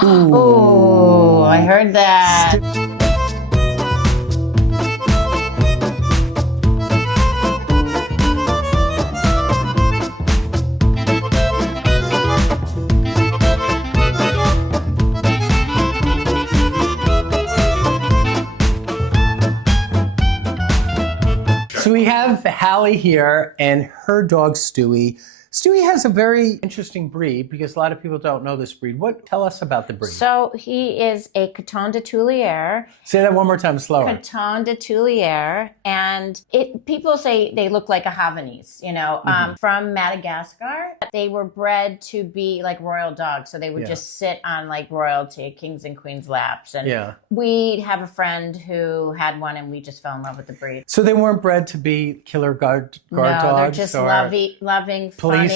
Oh, I heard that. So we have Hallie here and her dog Stewie. Stewie has a very interesting breed because a lot of people don't know this breed. Tell us about the breed. So he is a Coton de Tulear. Say that one more time slower. Coton de Tulear, and people say they look like a Havanese, from Madagascar. They were bred to be like royal dogs, so they would just sit on like royalty, kings and queens laps. And we have a friend who had one, and we just fell in love with the breed. So they weren't bred to be killer guard dogs? No, they're just loving, police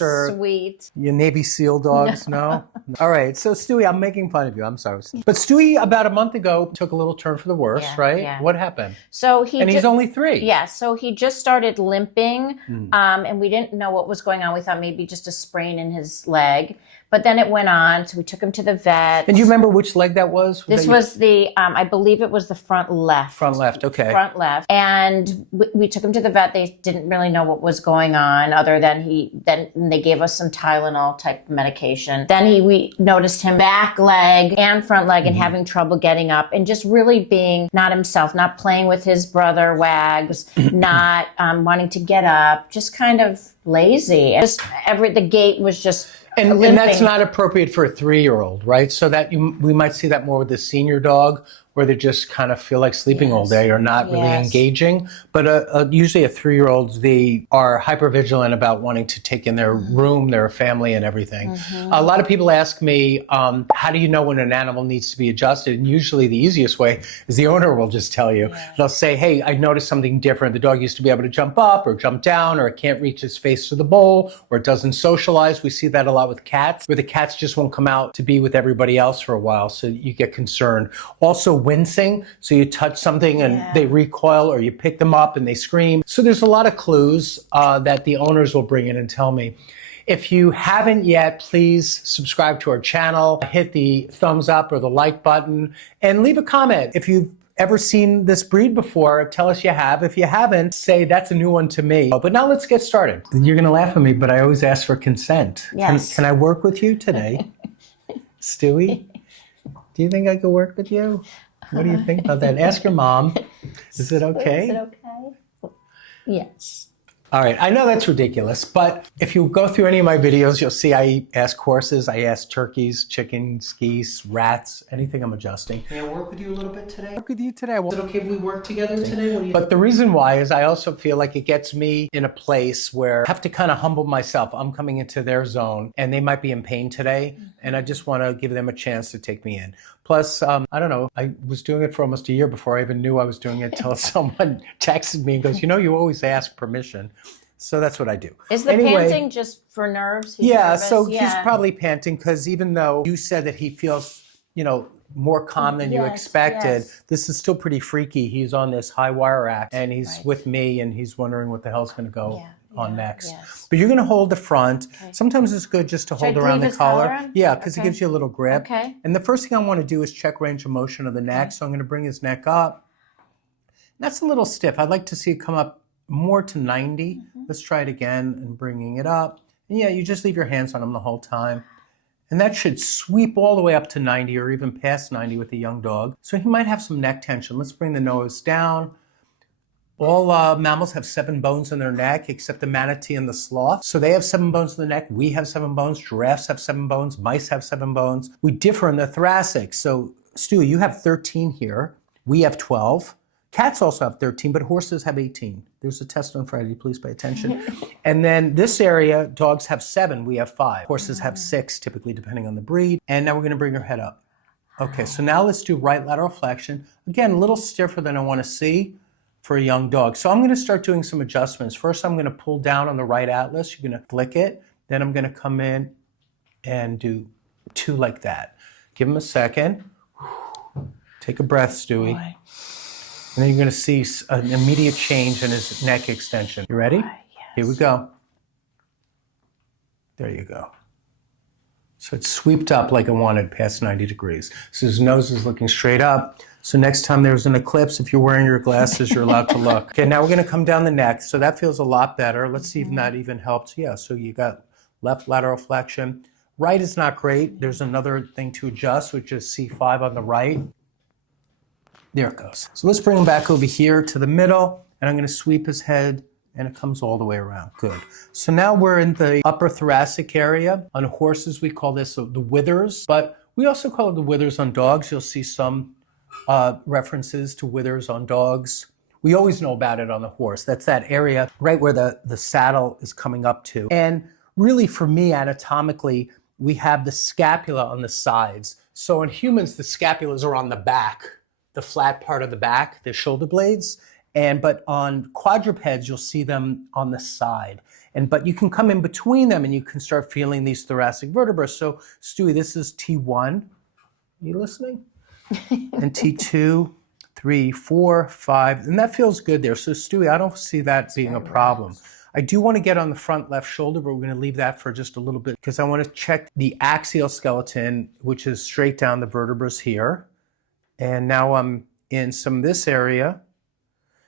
or sweet. Your Navy SEAL dogs? No? All right. So Stewie, I'm making fun of you. I'm sorry. But Stewie, about a month ago, took a little turn for the worse, right? Yeah. What happened? So he's only 3. Yeah. So he just started limping, and we didn't know what was going on. We thought maybe just a sprain in his leg. But then it went on, so we took him to the vet. And do you remember which leg that was? This was the, I believe it was the front left. Front left, okay. Front left. And we took him to the vet. They didn't really know what was going on other than then they gave us some Tylenol type medication. Then we noticed him back leg and front leg and having trouble getting up and just really being not himself, not playing with his brother Wags, not wanting to get up, just kind of lazy. The gait was just And that's not appropriate for a 3-year-old, right? So that we might see that more with the senior dog, where they just kind of feel like sleeping all day or not really engaging. But usually a 3-year-old, they are hypervigilant about wanting to take in their room, their family, and everything. A lot of people ask me, how do you know when an animal needs to be adjusted? And usually the easiest way is the owner will just tell you. They'll say, hey, I noticed something different. The dog used to be able to jump up or jump down, or it can't reach its face to the bowl, or it doesn't socialize. We see that a lot with cats, where the cats just won't come out to be with everybody else for a while, so you get concerned. Also wincing, so you touch something and they recoil, or you pick them up and they scream. So there's a lot of clues that the owners will bring in and tell me. If you haven't yet, please subscribe to our channel, hit the thumbs up or the like button, and leave a comment. If you've ever seen this breed before, tell us you have. If you haven't, say that's a new one to me. But now let's get started. You're gonna laugh at me, but I always ask for consent. Yes. Can I work with you today? Stewie, do you think I could work with you? What do you think about that? Ask your mom. Is it okay? Is it okay? Yes. All right, I know that's ridiculous, but if you go through any of my videos, you'll see I ask horses, I ask turkeys, chickens, geese, rats, anything I'm adjusting. Can I work with you a little bit today? Work with you today. Is it okay if we work together today? But the reason why is I also feel like it gets me in a place where I have to kind of humble myself. I'm coming into their zone and they might be in pain today, and I just want to give them a chance to take me in. Plus, I don't know, I was doing it for almost a year before I even knew I was doing it until someone texted me and goes, you always ask permission. So that's what I do. Is the panting just for nerves? He's nervous? So he's probably panting because even though you said that he feels, more calm than you expected, this is still pretty freaky. He's on this high wire act and he's with me and he's wondering what the hell's going to go on next. But you're going to hold the front. Sometimes it's good just to hold around the collar. Yeah, because it gives you a little grip. Okay. And the first thing I want to do is check range of motion of the neck. So I'm going to bring his neck up. That's a little stiff. I'd like to see it come up more to 90. Let's try it again and bringing it up. And you just leave your hands on him the whole time. And that should sweep all the way up to 90 or even past 90 with a young dog. So he might have some neck tension. Let's bring the nose down. All mammals have 7 bones in their neck, except the manatee and the sloth. So they have 7 bones in the neck. We have 7 bones. Giraffes have 7 bones. Mice have 7 bones. We differ in the thoracic. So, Stu, you have 13 here. We have 12. Cats also have 13, but horses have 18. There's a test on Friday. Please pay attention. And then this area, dogs have 7. We have 5. Horses have 6, typically, depending on the breed. And now we're going to bring her head up. Okay, so now let's do right lateral flexion. Again, a little stiffer than I want to see for a young dog. So I'm going to start doing some adjustments. First, I'm going to pull down on the right atlas. You're going to flick it. Then I'm going to come in and do 2 like that. Give him a second. Take a breath, Stewie. Boy. And then you're going to see an immediate change in his neck extension. You ready? Yes. Here we go. There you go. So it's sweeped up like it wanted past 90 degrees. So his nose is looking straight up. So next time there's an eclipse, if you're wearing your glasses, you're allowed to look. Okay, now we're gonna come down the neck. So that feels a lot better. Let's see if that even helps. Yeah, so you got left lateral flexion. Right is not great. There's another thing to adjust, which is C5 on the right. There it goes. So let's bring him back over here to the middle, and I'm gonna sweep his head, and it comes all the way around. Good. So now we're in the upper thoracic area. On horses, we call this the withers, but we also call it the withers on dogs. You'll see some references to withers on dogs. We always know about it on the horse. That's that area right where the saddle is coming up to. And really, for me, anatomically, we have the scapula on the sides. So in humans, the scapulas are on the back, the flat part of the back, the shoulder blades. But on quadrupeds, you'll see them on the side. But you can come in between them and you can start feeling these thoracic vertebrae. So Stewie, this is T1. Are you listening? And T2, 3, 4, 5, and that feels good there. So Stewie, I don't see that being a problem. I do want to get on the front left shoulder, but we're going to leave that for just a little bit because I want to check the axial skeleton, which is straight down the vertebrae here. And now I'm in some of this area.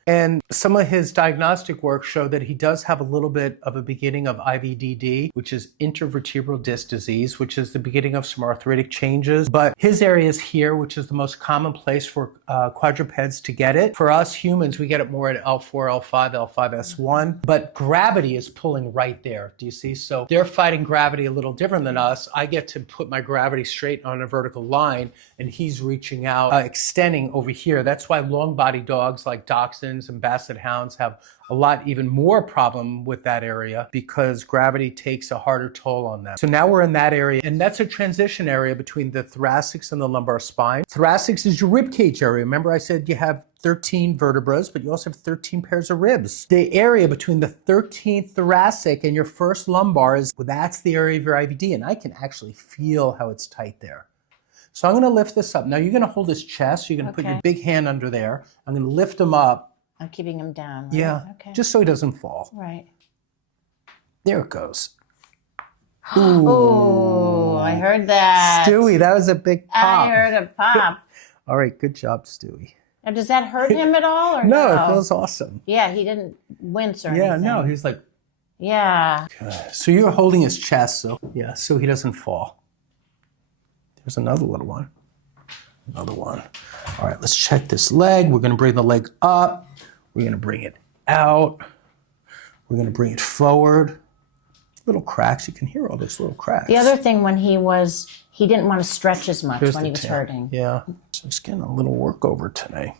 And some of his diagnostic work showed that he does have a little bit of a beginning of IVDD, which is intervertebral disc disease, which is the beginning of some arthritic changes. But his area is here, which is the most common place for quadrupeds to get it. For us humans, we get it more at L4, L5, L5S1. But gravity is pulling right there. Do you see? So they're fighting gravity a little different than us. I get to put my gravity straight on a vertical line, and he's reaching out, extending over here. That's why long-bodied dogs like dachshunds and basset hounds have a lot even more problem with that area because gravity takes a harder toll on them. So now we're in that area, and that's a transition area between the thoracics and the lumbar spine. Thoracics is your rib cage area. Remember I said you have 13 vertebrae, but you also have 13 pairs of ribs. The area between the 13th thoracic and your first lumbar that's the area of your IVD, and I can actually feel how it's tight there. So I'm going to lift this up. Now you're going to hold his chest. You're going to put your big hand under there. I'm going to lift him up. I'm keeping him down. Right? Yeah, okay. Just so he doesn't fall. Right. There it goes. Oh, I heard that. Stewie, that was a big pop. I heard a pop. All right, good job, Stewie. Now, does that hurt him at all? Or No, it feels awesome. Yeah, he didn't wince or anything. Yeah, no, he's like. Yeah. Good. So you're holding his chest, so he doesn't fall. There's another little one. Another one. All right, let's check this leg. We're going to bring the leg up. We're going to bring it out. We're going to bring it forward. Little cracks. You can hear all those little cracks. The other thing when he didn't want to stretch as much when he was tail. hurting. Yeah. So he's getting a little workover today.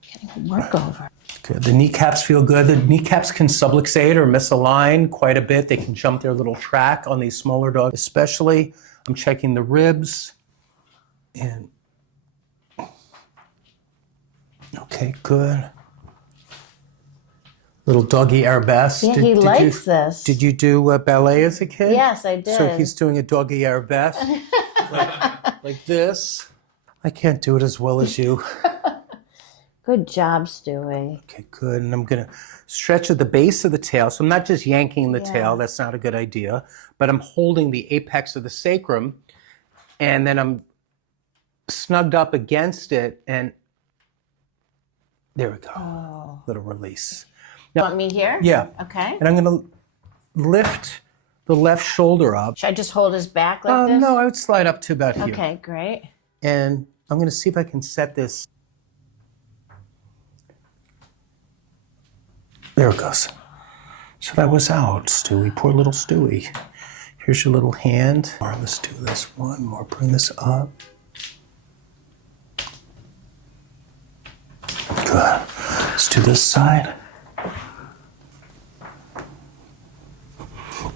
Getting a workover. Good. The kneecaps feel good. The kneecaps can subluxate or misalign quite a bit. They can jump their little track on these smaller dogs, especially. I'm checking the ribs. And okay, good. Little doggy arabesque. Yeah, he likes this. Did you do ballet as a kid? Yes, I did. So he's doing a doggy arabesque, like this. I can't do it as well as you. Good job, Stewie. Okay, good. And I'm going to stretch at the base of the tail. So I'm not just yanking the tail. That's not a good idea. But I'm holding the apex of the sacrum. And then I'm snugged up against it. And there we go. Oh. Little release. You want me here? Yeah. Okay. And I'm going to lift the left shoulder up. Should I just hold his back like this? No, I would slide up to about here. Okay, great. And I'm going to see if I can set this. There it goes. So that was out, Stewie. Poor little Stewie. Here's your little hand. All right, let's do this one more. Bring this up. Good. Let's do this side.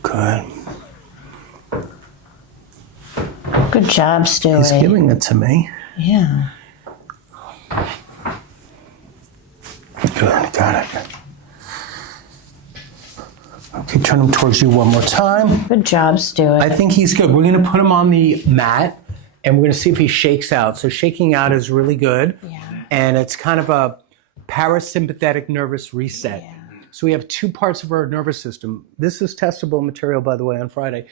Good. Good job, Stewie. He's giving it to me. Yeah. Good, got it. Okay, turn him towards you one more time. Good job, Stewie. I think he's good. We're going to put him on the mat, and we're going to see if he shakes out. So shaking out is really good. Yeah. And it's kind of a parasympathetic nervous reset. Yeah. So we have two parts of our nervous system. This is testable material, by the way, on Friday.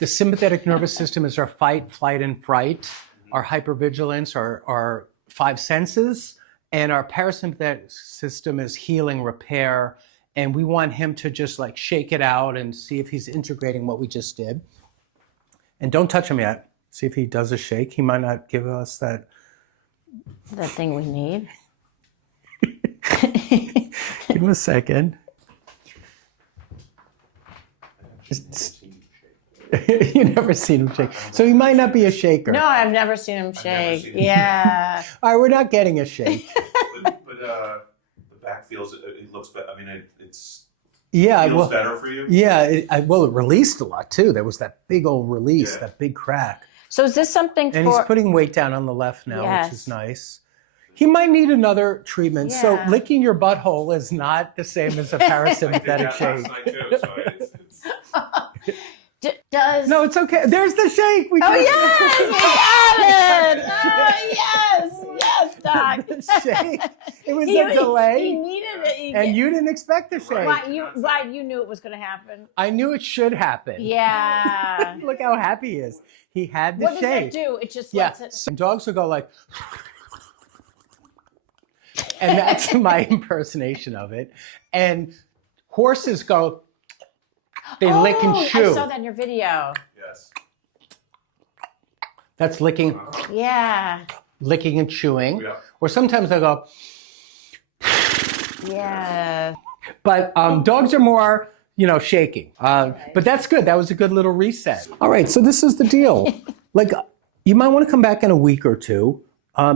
The sympathetic nervous system is our fight, flight, and fright. Our hypervigilance, our five senses. And our parasympathetic system is healing, repair. And we want him to just like shake it out and see if he's integrating what we just did. And don't touch him yet. See if he does a shake. He might not give us that thing we need. Give him a second. You never seen him shake. So he might not be a shaker. No, I've never seen him shake. Seen him. Yeah. All right, we're not getting a shake. but the back feels, it looks better. I mean, it's Yeah, feels better for you? Yeah, it released a lot too. There was that big old release, that big crack. So is this something And he's putting weight down on the left now, which is Yes. nice. He might need anher treatment. So Yeah. licking your butthole is not the same as a parasympathetic I did that shake. last night too, so it's does No, it's okay. There's the shake. We Oh just- yes, we got it. Oh yes, Doc. The shake. It was a delay. He needed it. And you didn't expect the shake. Why you knew it was going to happen? I knew it should happen. Yeah. Look how happy he is. He had the What does shake. it do? It just Yeah. lets it. So dogs will go like, and that's my impersonation of it. And horses go, they lick and chew. I saw that in your video. yes. That's licking Yeah. and chewing. Yeah. Or sometimes they go, Yeah. but dogs are more, shaking. But that's good. That was a good little reset. All right, so this is the deal. Like, you might want to come back in a week or two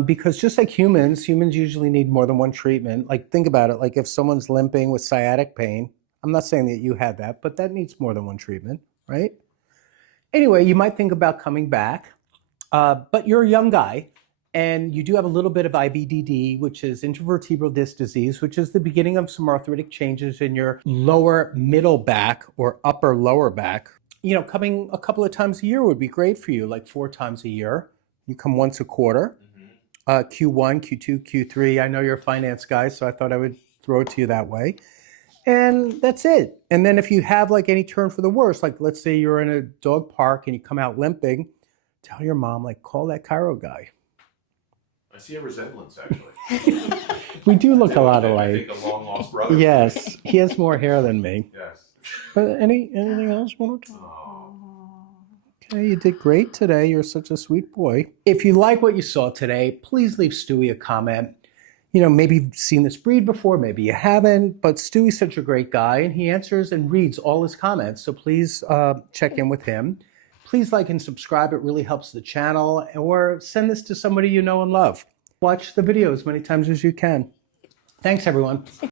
because just like humans usually need more than one treatment. Like, think about it. Like, if someone's limping with sciatic pain, I'm not saying that you had that, but that needs more than one treatment, right? Anyway, you might think about coming back, but you're a young guy. And you do have a little bit of IBDD, which is intervertebral disc disease, which is the beginning of some arthritic changes in your lower middle back or upper lower back. Coming a couple of times a year would be great for you, like 4 times a year. You come once a quarter, Q1, Q2, Q3. I know you're a finance guy, so I thought I would throw it to you that way. And that's it. And then if you have like any turn for the worse, like let's say you're in a dog park and you come out limping, tell your mom, like, call that chiro guy. I see a resemblance, actually. We do look a lot I alike. think a long-lost brother. Yes, he has more hair than me. Yes. But anything else you want to talk? Oh. Okay, you did great today. You're such a sweet boy. If you like what you saw today, please leave Stewie a comment. Maybe you've seen this breed before, maybe you haven't, but Stewie's such a great guy, and he answers and reads all his comments, so please check in with him. Please like and subscribe. It really helps the channel. Or send this to somebody you know and love. Watch the video as many times as you can. Thanks, everyone.